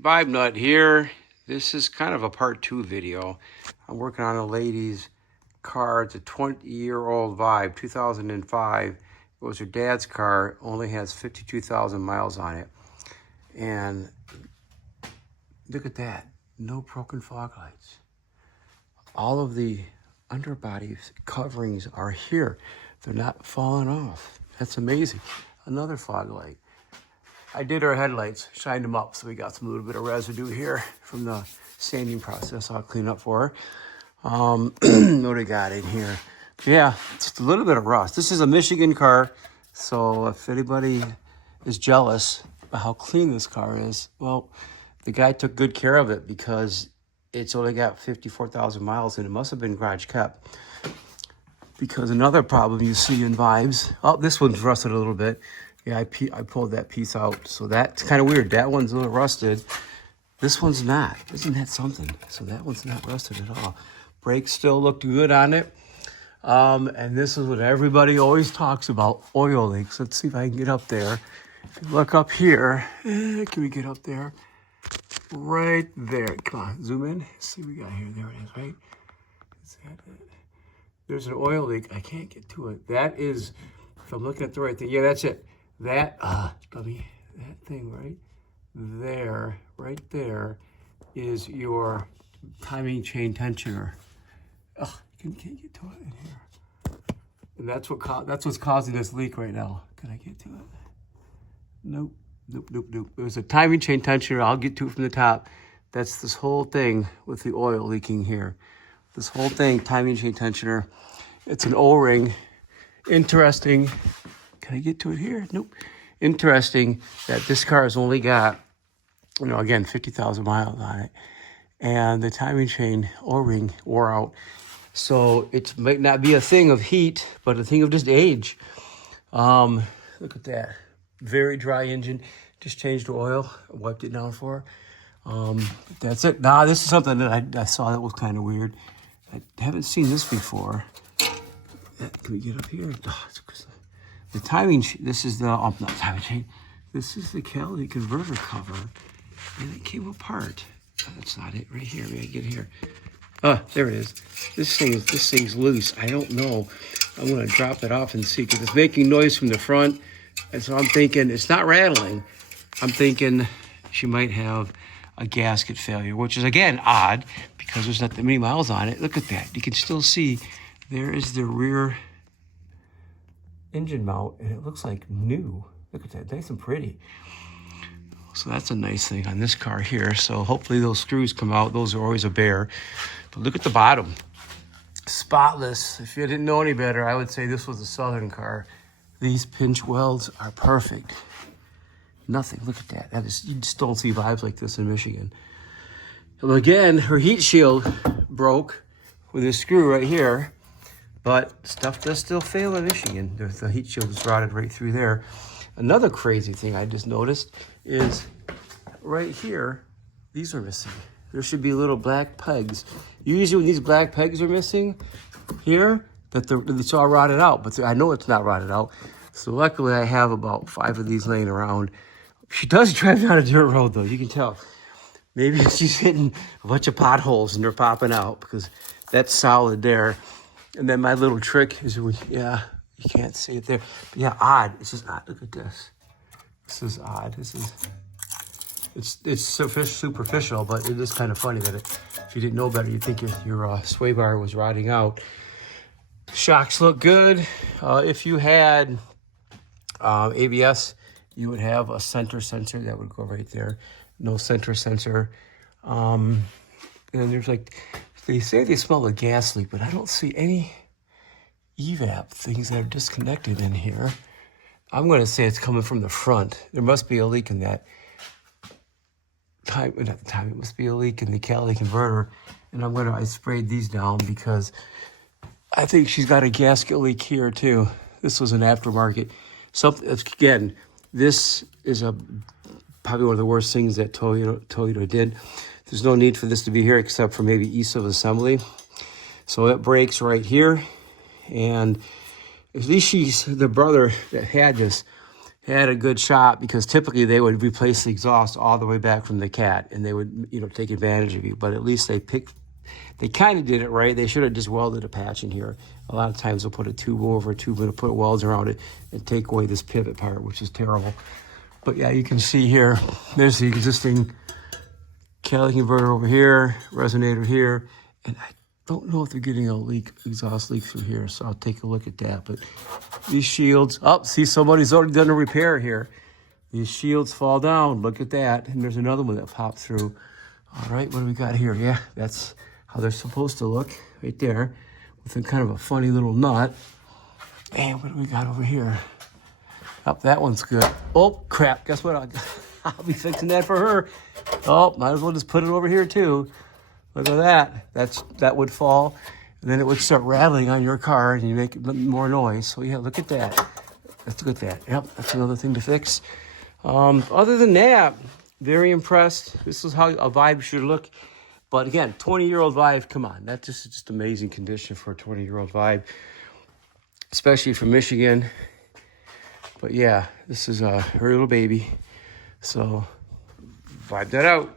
Vibe Nut here. This is kind of a part 2 video. I'm working on a lady's car. It's a 20-year-old Vibe, 2005. It was her dad's car, only has 52,000 miles on it. And look at that, no broken fog lights. All of the underbody coverings are here. They're not falling off. That's amazing. Another fog light. I did her headlights, shined them up, so we got some little bit of residue here from the sanding process. I'll clean up for her. What do we got in here? Yeah, just a little bit of rust. This is a Michigan car, so if anybody is jealous of how clean this car is, well, the guy took good care of it because it's only got 54,000 miles and it must have been garage kept. Because another problem you see in Vibes, oh, this one's rusted a little bit. Yeah, I pulled that piece out, so that's kind of weird. That one's a little rusted. This one's not. Isn't that something? So that one's not rusted at all. Brakes still looked good on it. And this is what everybody always talks about, oil leaks. Let's see if I can get up there. If you look up here, can we get up there? Right there. Come on, zoom in. See what we got here. There it is, right? Is that it? There's an oil leak. I can't get to it. That is, if I'm looking at the right thing, yeah, that's it. That, that thing right there is your timing chain tensioner. Ugh, can't get to it in here. And that's what's causing this leak right now. Can I get to it? Nope. There's a timing chain tensioner. I'll get to it from the top. That's this whole thing with the oil leaking here. This whole thing, timing chain tensioner. It's an O-ring. Interesting. Can I get to it here? Nope. Interesting that this car has only got, again, 50,000 miles on it. And the timing chain O-ring wore out. So it might not be a thing of heat, but a thing of just age. Look at that. Very dry engine. Just changed the oil. Wiped it down for her. That's it. Nah, this is something that I saw that was kind of weird. I haven't seen this before. Can we get up here? The timing, this is the, not timing chain. This is the catalytic converter cover. And it came apart. Oh, that's not it. Right here. We gotta get here. There it is. This thing's loose. I don't know. I'm gonna drop it off and see because it's making noise from the front. And so I'm thinking, it's not rattling. I'm thinking she might have a gasket failure, which is again odd because there's not that many miles on it. Look at that. You can still see there is the rear engine mount and it looks like new. Look at that, nice and pretty. So that's a nice thing on this car here. So hopefully those screws come out. Those are always a bear. But look at the bottom. Spotless. If you didn't know any better, I would say this was a Southern car. These pinch welds are perfect. Nothing, look at that. You just don't see Vibes like this in Michigan. Well, again, her heat shield broke with this screw right here, but stuff does still fail in Michigan. The heat shield is rotted right through there. Another crazy thing I just noticed is right here, these are missing. There should be little black pegs. Usually when these black pegs are missing here, it's all rotted out, but I know it's not rotted out. So luckily I have about 5 of these laying around. She does drive down a dirt road though, you can tell. Maybe she's hitting a bunch of potholes and they're popping out because that's solid there. And then my little trick is, yeah, you can't see it there. But yeah, odd, this is odd, look at this. This is odd, it's superficial, but it is kind of funny that if you didn't know better, you'd think your sway bar was rotting out. Shocks look good. If you had ABS, you would have a center sensor that would go right there. No center sensor. And there's they say they smell a gas leak, but I don't see any evap things that are disconnected in here. I'm going to say it's coming from the front. There must be a leak in that. It must be a leak in the catalytic converter. And I sprayed these down because I think she's got a gasket leak here too. This was an aftermarket. Again, this is probably one of the worst things that Toyota did. There's no need for this to be here except for maybe east of assembly. So it breaks right here. And at least the brother that had this had a good shot, because typically they would replace the exhaust all the way back from the cat, and they would, you know, take advantage of you. But at least they kind of did it right. They should have just welded a patch in here. A lot of times they'll put a tube over a tube and put welds around it and take away this pivot part, which is terrible. But yeah, you can see here, there's the existing catalytic converter over here, resonator here, and I don't know if they're getting a leak, exhaust leak through here, so I'll take a look at that. But these shields, see, somebody's already done a repair here. These shields fall down, look at that, and there's another one that popped through. All right, what do we got here? Yeah, that's how they're supposed to look, right there, with a kind of a funny little nut. And what do we got over here? Oh, that one's good. Oh, crap, guess what? I'll be fixing that for her. Oh, might as well just put it over here too. Look at that. That would fall, and then it would start rattling on your car, and you make more noise. So yeah, look at that. Let's look at that. Yep, that's another thing to fix. Other than that, very impressed. This is how a Vibe should look. But again, 20-year-old Vibe, come on. That's just amazing condition for a 20-year-old Vibe, especially from Michigan. But yeah, this is her little baby. So, vibe that out.